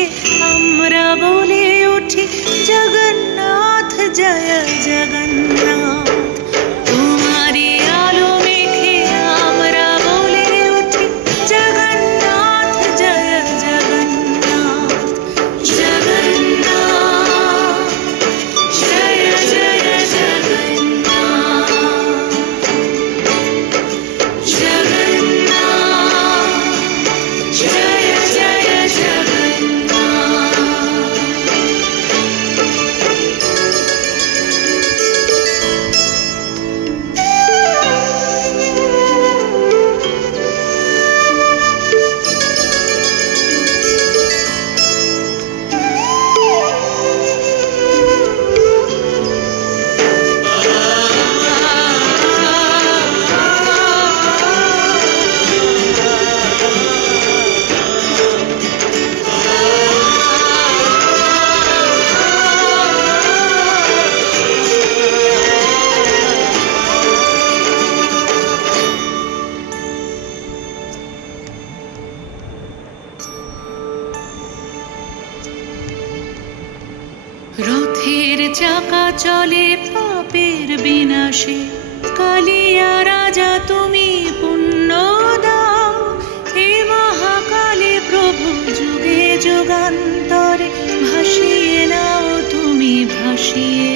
মুখে আমরা বলে উঠি জগন্নাথ জয় জগন্নাথ। তোমারি আলো মেখে আমরা বলে উঠি জগন্নাথ জয় জগন্নাথ। জগন্নাথ জয় জয় জগন্নাথ। জগন্নাথ জয় জয় জগন্নাথ। রথের চাকা চলে পাপের বিনাশে, কালিয়া রাজা তুমি পুণ্য দাও। হে মহাকালী প্রভু যুগে যুগান্তরে ভাসিয়ে নাও তুমি ভাসিয়ে